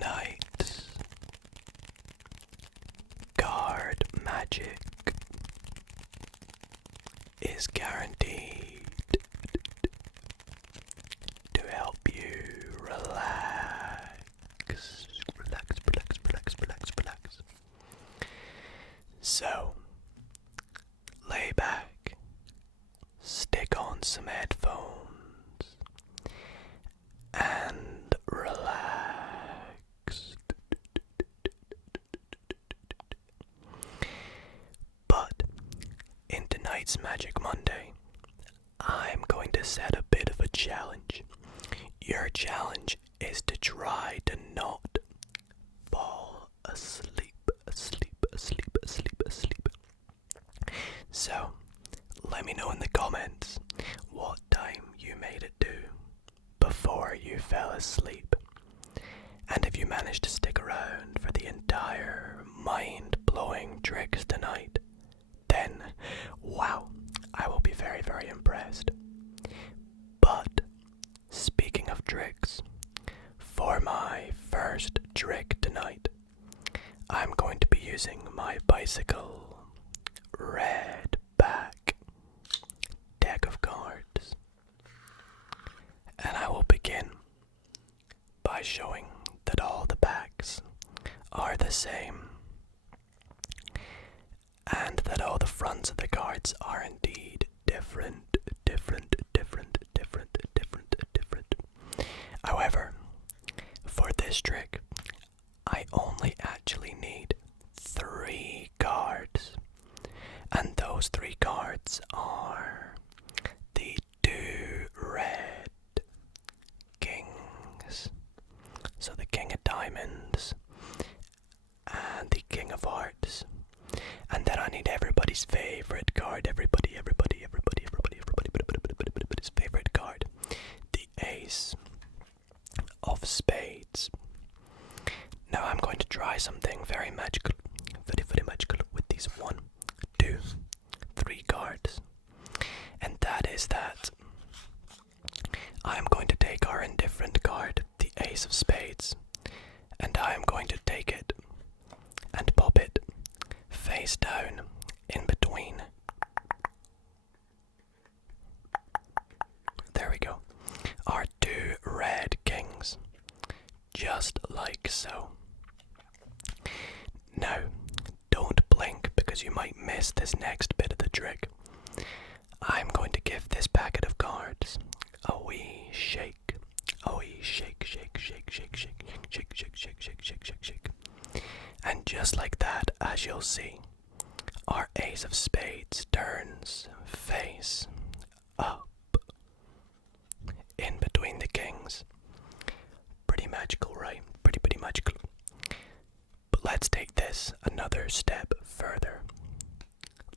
Tonight's card magic is guaranteed to help you relax. So, lay back, stick on some headphones, and relax. But in tonight's Magic Monday, I'm going to set a bit of a challenge. Your challenge is to try to not fall asleep. So, let me know in the comments what time you made it to before you fell asleep. And if you managed to stick around for the entire mind-blowing tricks tonight, then, wow, I will be very, very impressed. But, speaking of tricks, for my first trick tonight, I'm going to be using my bicycle red back deck of cards. And I will begin by showing that all the backs are the same, and that all the fronts of the cards are indeed different. However, for this trick, I only actually need 3 cards, and those 3 cards are the 2 red kings, so the King of Diamonds and the King of Hearts. And then I need everybody's favorite card, everybody's favorite card, the Ace of Spades. Now I'm going to try something very magical, very magical with these 1, 2, 3 cards. And that is that I'm going to take our indifferent card, the Ace of Spades, and I am going to take it and pop it face down in between. There we go. Our 2 red kings. Just like so. Now, don't blink because you might miss this next bit of the trick. I'm going to give this packet of cards a wee shake. A wee shake. And just like that, as you'll see, our Ace of Spades turns face up in between the kings. Pretty magical, right? Pretty magical. But let's take this another step further.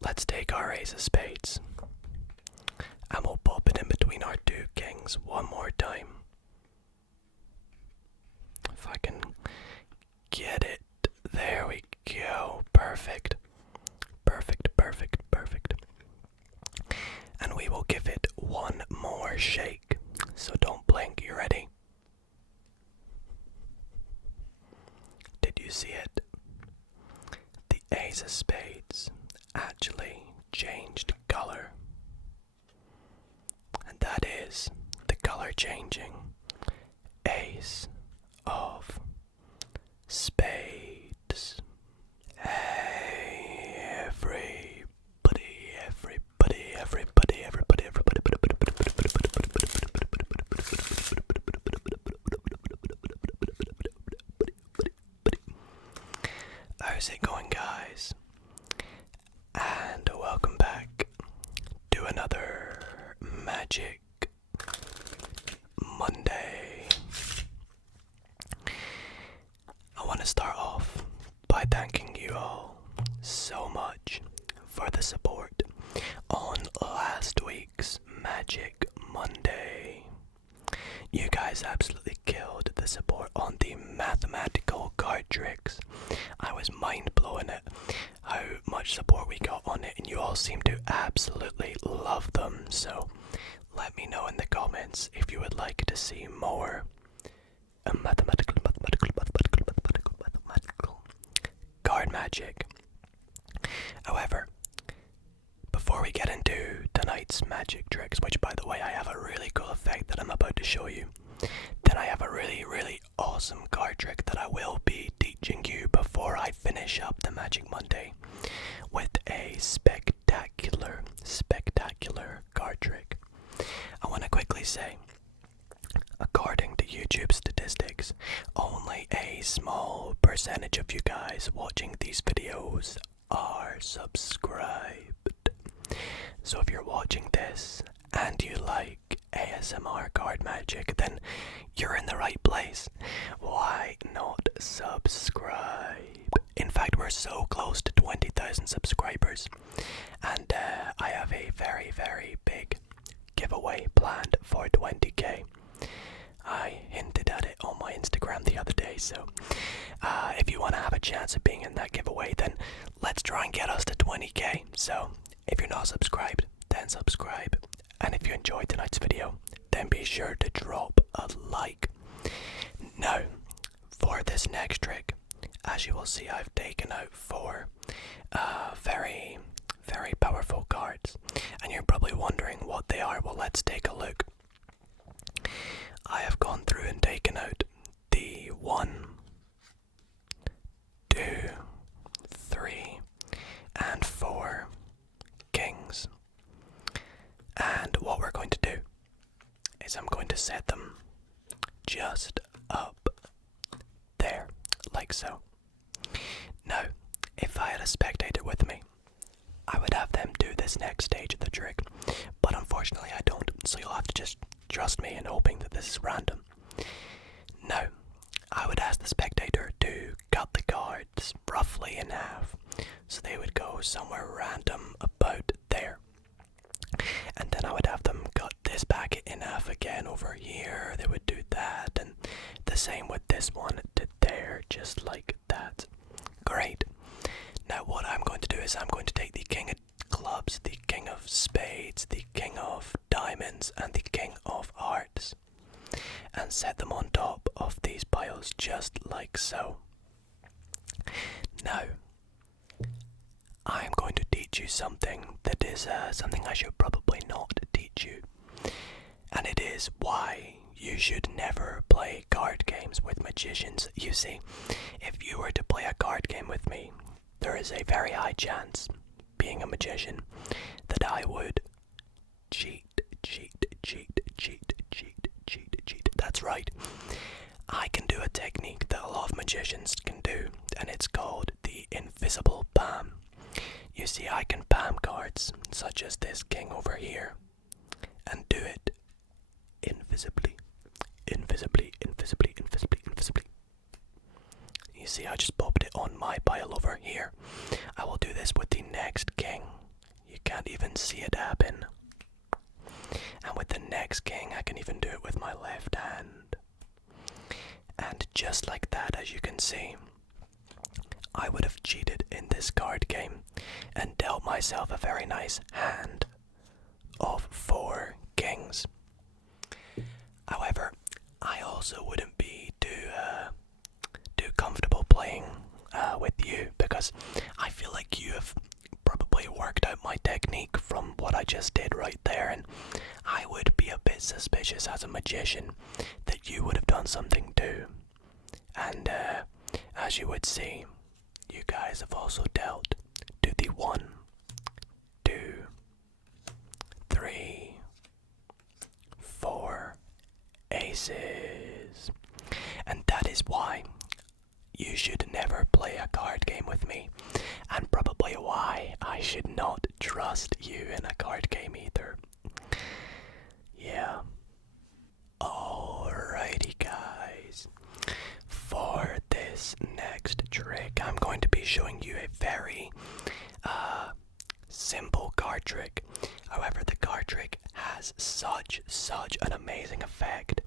Let's take our Ace of Spades and we'll pop it in between our 2 kings one more time. If I can get it. There we go. Perfect. And we will give it one more shake. So don't blink. You ready? Did you see it? The Ace of Spades actually changed color. And that is the color changing Ace of Spades. Hey, everybody. How's it going, guys? And welcome back to another Magic Monday. I want to start off by thanking you all so much for the support on last week's Magic Monday. You guys absolutely killed the support on the mathematical card tricks. I was mind blowing at how much support we got on it, and you all seem to absolutely love them. So let me know in the comments if you would like to see more mathematical magic. However, before we get into tonight's magic tricks, which by the way I have a really cool effect that I'm about to show you, then I have a really awesome card trick that I will be teaching you before I finish up the Magic Monday with a spectacular card trick. I want to quickly say, according to YouTube statistics, only a small percentage of you guys watching these videos are subscribed. So if you're watching this and you like ASMR card magic, then you're in the right place. Why not subscribe? In fact, we're so close to 20,000 subscribers, and I have a very big giveaway planned for 20k. I hinted at it on my Instagram the other day, so if you want to have a chance of being in that giveaway, then let's try and get us to 20k. So if you're not subscribed, then subscribe, and if you enjoyed tonight's video, then be sure to drop a like. Now, for this next trick, as you will see, I've taken out 4 very powerful cards, and you're probably wondering what they are. Well, let's take a look. I have gone through and taken out the 1, 2, 3, and 4 kings. And what we're going to do is I'm going to set them just up there, like so. Now, if I had a spectator with me, I would have them do this next stage of the trick, but unfortunately I don't, so you'll have to just trust me in hoping that this is random. Now, I would ask the spectator to cut the cards roughly in half, so they would go somewhere random about there. And then I would have them cut this packet in half again over here. They would do that, and the same with this one to there, just like that. Great. Now what I'm going to do is I'm going to take the king of clubs, the king of spades, the king of diamonds, and the king of hearts, and set them on top of these piles just like so. Now, I am going to teach you something that is something I should probably not teach you, and it is why you should never play card games with magicians. You see, if you were to play a card game with me, there is a very high chance, being a magician, that I would cheat. That's right. I can do a technique that a lot of magicians can do, and it's called the invisible palm. You see, I can palm cards, such as this king over here, and do it invisibly. You see, I just popped it on my pile over here. I will do this with the next king. You can't even see it happen. And with the next king, I can even do it with my left hand. And just like that, as you can see, I would have cheated in this card game and dealt myself a very nice hand of 4 kings. However, I also wouldn't be too comfortable playing with you, because I feel like you have probably worked out my technique from what I just did right there, and I would be a bit suspicious as a magician that you would have done something too. And as you would see, you guys have also dealt to the 1, 2, 3, 4 aces. And that is why you should never play a card game with me, and probably why I should not trust you in a card game either. Yeah. Alrighty guys, for this next trick I'm going to be showing you a very simple card trick. However, the card trick has such an amazing effect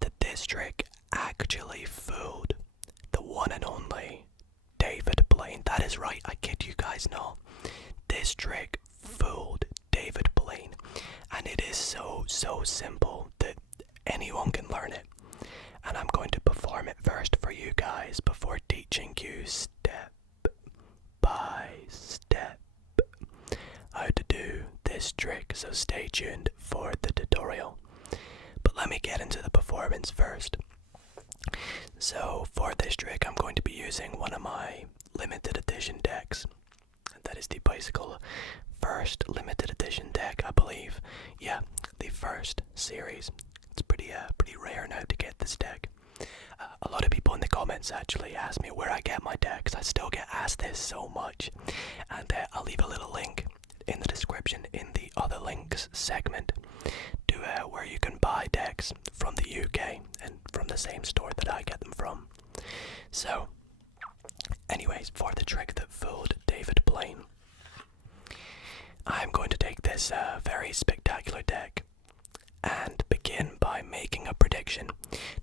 that this trick actually fooled the one and only David Blaine. That is right, I kid you guys not. This trick fooled David Blaine, and it is so simple that anyone can learn it. And I'm going to perform it first for you guys before teaching you step So for this trick I'm going to be using one of my limited edition decks. That is the bicycle first limited edition deck, I believe. Yeah, the first series. It's pretty rare now to get this deck. A lot of people in the comments actually ask me where I get my decks. I still get asked this so much, and I'll leave a little link in the description in the other links segment to where you can buy decks from the UK and from the same store that I get them from. So, anyways, for the trick that fooled David Blaine, I'm going to take this very spectacular deck and begin by making a prediction.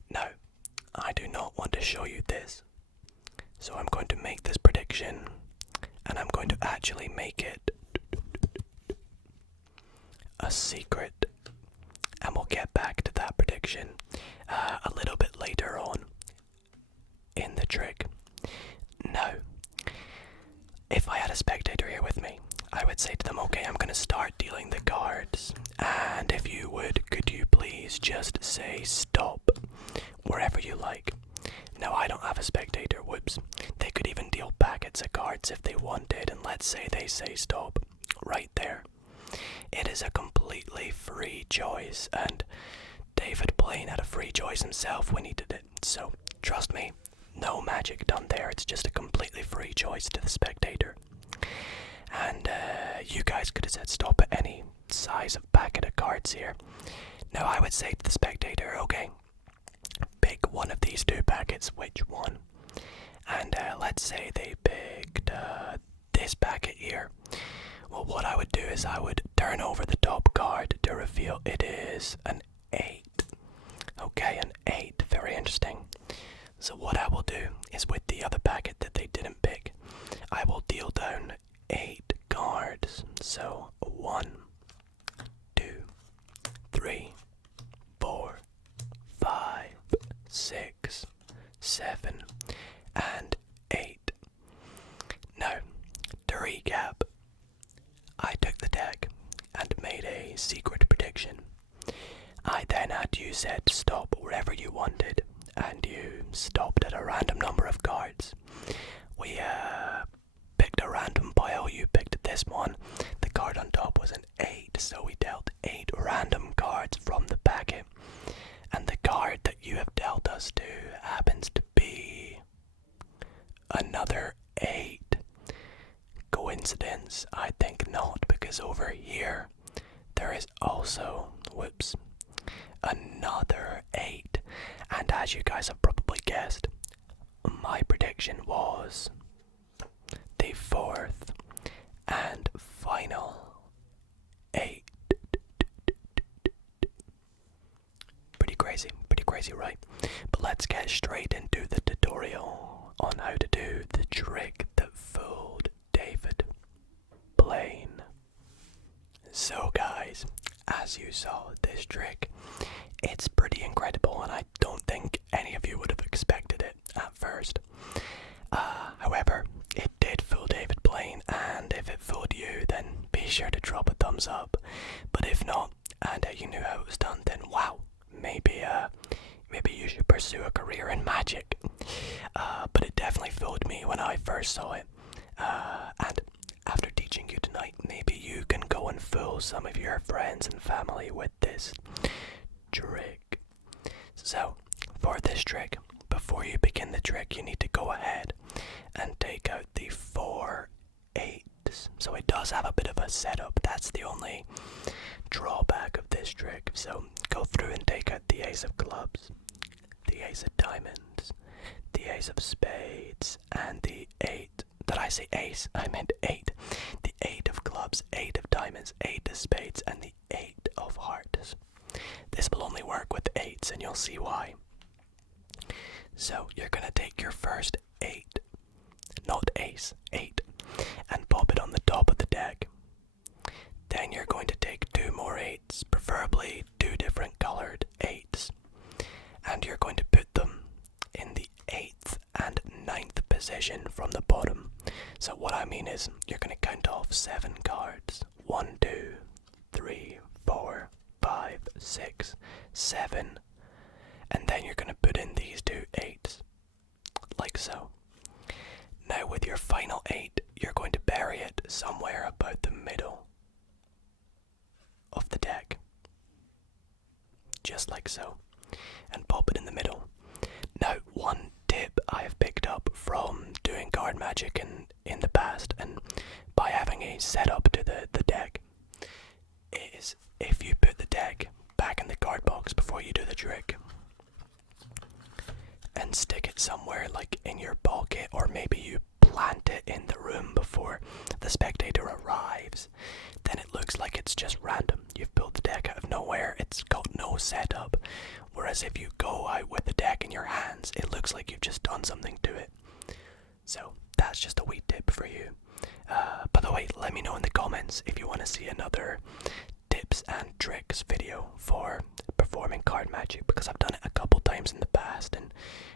Now, I do not want to show you this, so I'm going to make this prediction, and I'm going to actually make it a secret, and we'll get back to that prediction a little bit later on in the trick. Now, if I had a spectator here with me, I would say to them, okay, I'm going to start dealing the cards, and if you would, could you please just say stop wherever you like. Now, I don't have a spectator, whoops. They could even deal packets of cards if they wanted, and let's say they say stop right there. It is a completely free choice, and David Blaine had a free choice himself when he did it, so trust me, no magic done there. It's just a completely free choice to the spectator. And you guys could have said stop at any size of packet of cards here. Now I would say to the spectator, okay, pick one of these two packets, which one? And let's say they picked this packet here. Well, what I would do is I would turn over the top card to reveal it is an 8. Okay, an 8, very interesting. So what I will do is with the other packet that they didn't pick, I will deal down 8 cards. So 1, 2, 3, 4, 5, 6, 7, and 8. Now, to recap, I took the deck and made a secret prediction. I then had you said stop wherever you wanted, and you stopped at a random number of cards. We picked a random pile. You picked this one. The card on top was an 8, so we dealt 8 random cards from the packet. And the card that you have dealt us to happens to be another 8. Coincidence? I think not, because over here there is also, whoops, another 8. And as you guys have probably guessed, my prediction was the 4th and final 8. Pretty crazy, right? But let's get straight into the tutorial on how to do the trick that fooled David Blaine. So guys, as you saw, this trick, it's pretty incredible, and I don't think any of you would have expected it at first. However, it did fool David Blaine, and if it fooled you, then be sure to drop a thumbs up. But if not, and you knew how it was done, then wow, maybe you should pursue a career in magic. But it definitely fooled me when I first saw it. And after teaching you tonight, maybe you can go and fool some of your friends and family with this trick. So, for this trick, before you begin the trick, you need to go ahead and take out the 4 8s. So it does have a bit of a setup. That's the only drawback of this trick. So go through and take out the Ace of Clubs, the Ace of Diamonds, the Ace of Spades, and the 8. Did I say ace? I meant 8. The 8 of Clubs, 8 of Diamonds, 8 of Spades, and the 8 of Hearts. This will only work with 8s, and you'll see why. So you're going to take your first 8, not ace, 8, and pop it on the top of the deck. Then you're going to take 2 more 8s, preferably 2 different colored 8s, and you're going to put them in the 8th and 9th position from the bottom. So what I mean is, you're going to count off 7 cards. 1, 2, 3, 4, 5, 6, 7. And then you're going to put in these 2 8s. so. Now with your final 8, you're going to bury it somewhere about the middle of the deck. Just like so. And pop it in the middle. Now, one tip I have picked up from doing card magic in the past, and by having a setup to the deck, is if you put the deck back in the card box before you do the trick, and stick it somewhere like in your pocket, or maybe you plant it in the room before the spectator arrives, then it looks like it's just random. You've built the deck out of nowhere, it's got no setup. Whereas if you go out with the deck in your hands, it looks like you've just done something to it. So that's just a wee tip for you. By the way, let me know in the comments if you want to see another tips and tricks video for performing card magic, because I've done it a couple times in the past and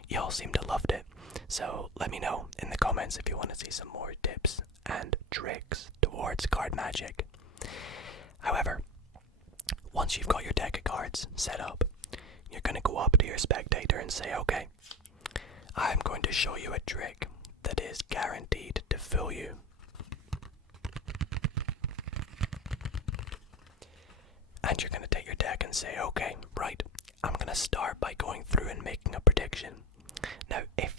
y'all seem to loved it. So let me know in the comments if you want to see some more tips and tricks towards card magic. However, once you've got your deck of cards set up, you're going to go up to your spectator and say, okay, I'm going to show you a trick that is guaranteed to fool you. And you're going to take your deck and say, okay, right, I'm going to start by going through and making a prediction. Now, if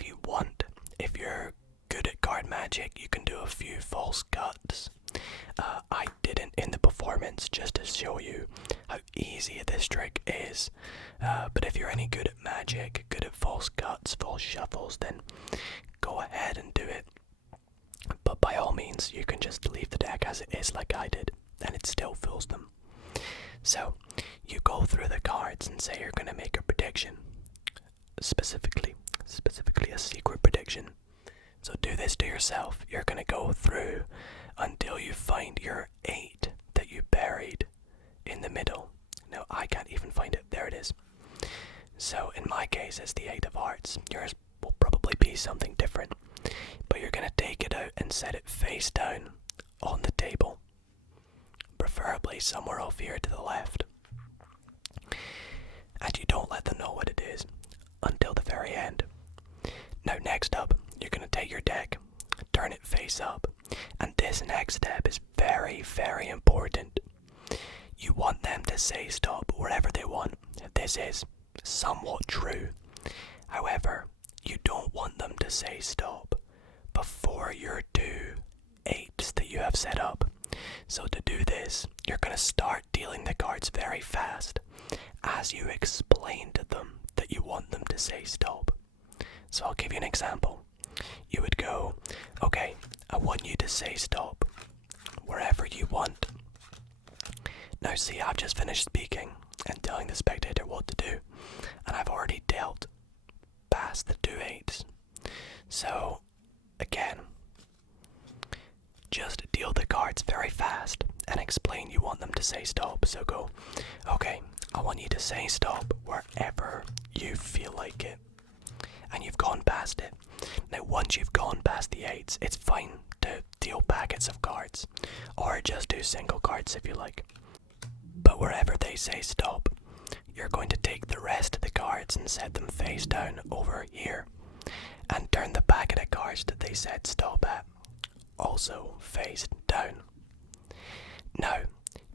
you're good at card magic, you can do a few false cuts. I didn't in the performance, just to show you how easy this trick is. But if you're any good at magic, good at false cuts, false shuffles, then go ahead and do it. But by all means, you can just leave the deck as it is like I did, and it still fools them. So, you go through the cards and say you're going to make a prediction. Specifically a secret prediction. So do this to yourself. You're going to go through until you find your 8 that you buried in the middle. Now, I can't even find it. There it is. So, in my case, it's the 8 of hearts. Yours will probably be something different. But you're going to take it out and set it face down on the table. Preferably somewhere off here to the left. And you don't let them know what it is until the very end. Now next up, you're going to take your deck, turn it face up, and this next step is very, very important. You want them to say stop wherever they want. This is somewhat true. However, you don't want them to say stop before your 2 8s that you have set up. So to do this, you're going to start dealing the cards very fast as you explain to them that you want them to say stop. So I'll give you an example. You would go, okay, I want you to say stop wherever you want. Now see, I've just finished speaking and telling the spectator what to do, and I've already dealt past the 2 8s. So, again, just deal the cards very fast and explain you want them to say stop. So go, okay, I want you to say stop wherever you feel like it. And you've gone past it. Now once you've gone past the 8s, it's fine to deal packets of cards, or just do single cards if you like. But wherever they say stop, you're going to take the rest of the cards and set them face down over here, and turn the packet of cards that they said stop at also face down. Now,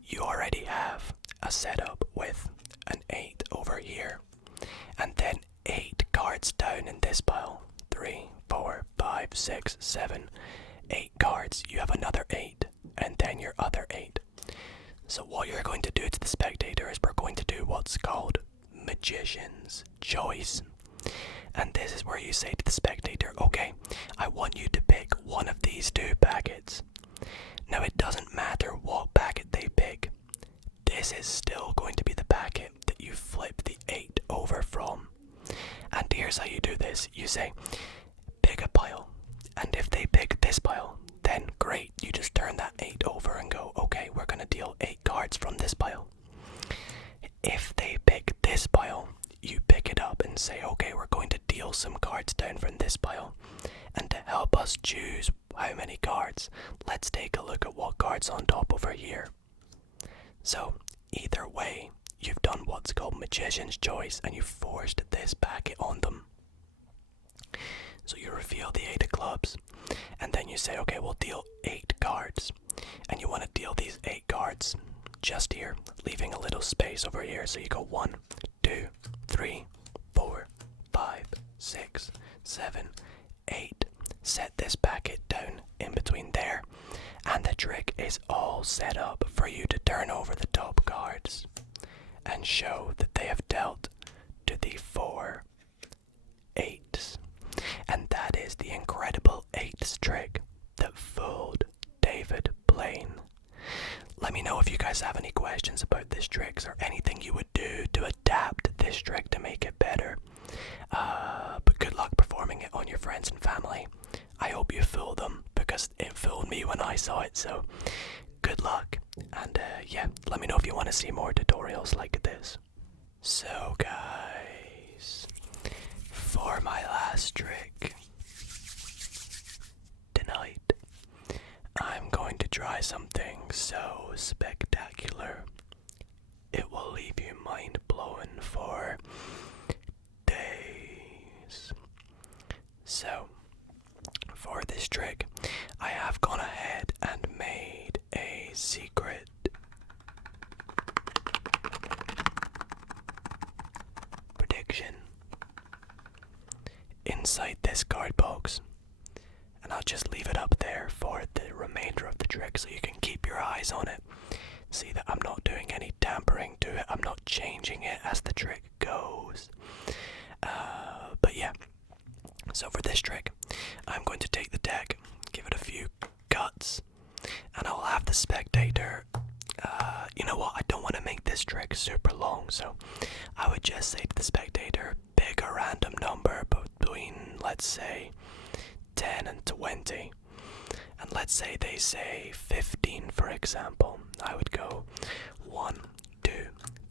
you already have a setup with an 8 over here, and then 8 cards down in this pile. 3, 4, 5, 6, 7, 8 cards. You have another 8, and then your other 8. So what you're going to do to the spectator is we're going to do what's called magician's choice. And this is where you say to the spectator, okay, I want you to pick one of these 2 packets. Now it doesn't matter what packet they pick. This is still going to be the packet that you flip the 8 over from. And here's how you do this. You say, pick a pile. And if they pick this pile, then great. You just turn that 8 over and go, okay, we're going to deal 8 cards from this pile. If they pick this pile, you pick it up and say, okay, we're going to deal some cards down from this pile. And to help us choose how many cards, let's take a look at what cards on top over here. So, either way, you've done what's called magician's choice, and you've forced this packet on them. So you reveal the 8 of clubs, and then you say, okay, we'll deal 8 cards, and you want to deal these 8 cards just here, leaving a little space over here. So you go 1, 2, 3, 4, 5, 6, 7, 8. Set this packet down in between there, and the trick is all set up for you to turn over the top cards and show that they have dealt to the 4 8s. And that is the incredible 8s trick that fooled David Blaine. Let me know if you guys have any questions about this trick or anything you would do to adapt this trick to make it better. But good luck performing it on your friends and family. I hope you fool them, because it fooled me when I saw it, so good luck. And yeah, let me know if you want to see more tutorials like this. So guys, for my last trick tonight, I'm going to try something so spectacular it will leave you mind blown for days. So, for this trick, I have gone ahead and made a secret prediction inside this card box, and I'll just leave it up there for the remainder of the trick so you can keep your eyes on it. See that I'm not doing any tampering to it, I'm not changing it as the trick goes. But yeah, so for this trick, I'm going to take the deck, give it a few cuts, and I'll have the spectator, you know what, I don't want to make this trick super long, so I would just say to the spectator, pick a random number between, let's say, 10 and 20. And let's say they say 15, for example. I would go 1, 2,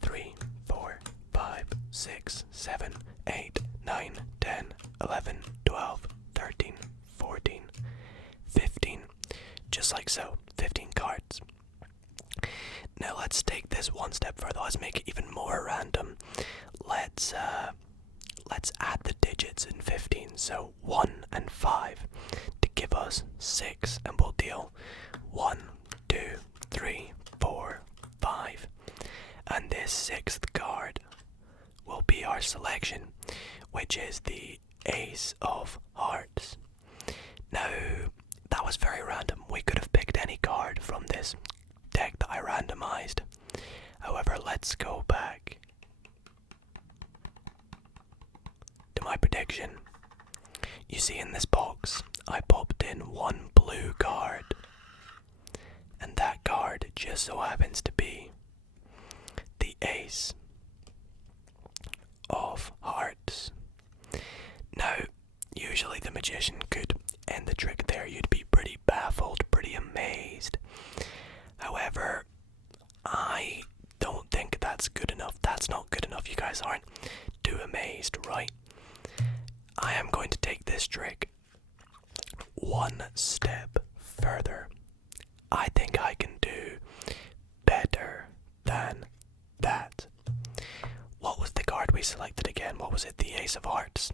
3, 4, 5, 6, 7, 8, 9, 10, 11, 12, 13, 14, 15. Just like so, 15 cards. Now let's take this one step further. Let's make it even more random. Let's add the digits in 15. So 1 and 5 to give us 6, and we'll deal 1, 2, 3, 4, 5. And this 6th card will be our selection, which is the Ace of Hearts. Now, that was very random. We could have picked any card from this deck that I randomized. However, let's go back to my prediction. You see, in this box, I popped in 1 blue card, and that card just so happens to be the Ace of Hearts. Now, usually the magician could end the trick there. You'd be pretty baffled, pretty amazed. However, I don't think that's good enough. That's not good enough. You guys aren't too amazed, right? I am going to take this trick one step further. I think I can do better than that. What was the card we selected again? What was it? The Ace of Hearts.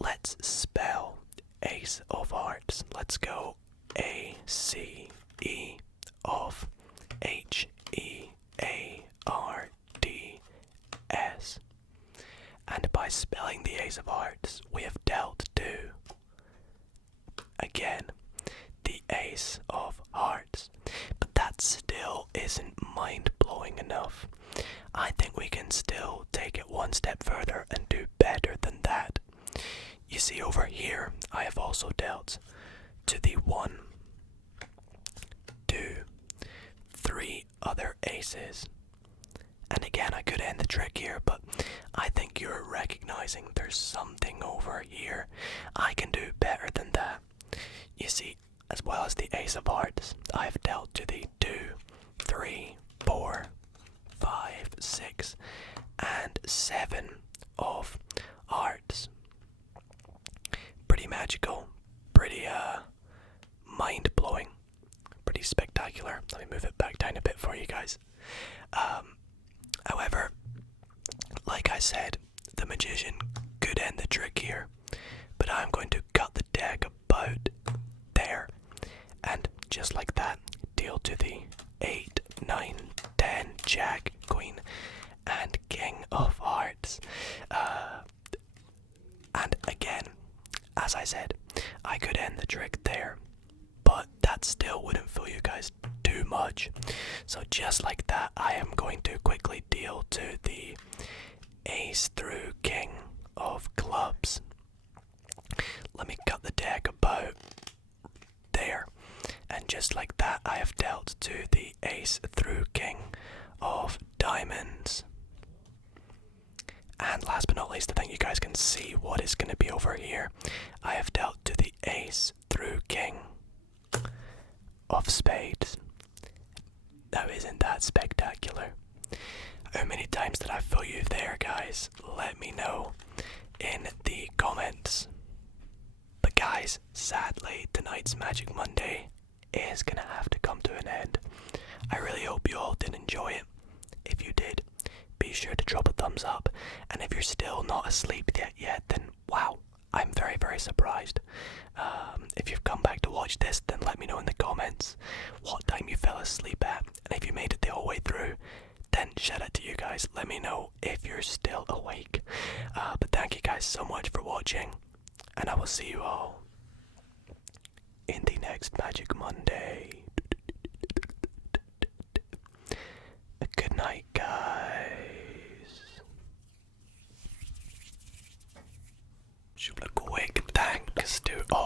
Let's spell Ace of Hearts. Let's go A-C-E of H-E-A-R-D-S. And by spelling the Ace of Hearts, we have dealt to, again, the Ace of Hearts. But that still isn't mind-blowing enough. I think we can still take it one step further and do better than that. You see, over here, I have also dealt to the 1, 2, 3 other aces. And again, I could end the trick here, but I think you're recognizing there's something over here. I can do better than that. You see, as well as the Ace of Hearts, I've dealt to the 2, 3, 4, 5, 6, and 7 of Hearts. Pretty magical, pretty mind-blowing, pretty spectacular. Let me move it back down a bit for you guys. However, like I said, the magician could end the trick here, but I'm going to cut the as I said, I could end the trick there, but that still wouldn't fool you guys too much. So just like that, I am going to quickly deal to the ace through king of clubs. Let me cut the deck about there, and just like that, I have dealt to the ace through king of diamonds. And last but not least, I think you guys can see what is going to be over here. I have dealt to the ace through king of spades. Now, isn't that spectacular? How many times did I fool you there, guys? Let me know in the comments. But guys, sadly, tonight's Magic Monday is going to have to come to an end. I really hope you all did enjoy it. If you did, be sure to drop a thumbs up. And if you're still not asleep yet, then wow, I'm very, very surprised. If you've come back to watch this, then let me know in the comments what time you fell asleep at. And if you made it the whole way through, then shout out to you guys. Let me know if you're still awake. But thank you guys so much for watching. And I will see you all in the next Magic Monday. Good night, guys. Quick thanks to all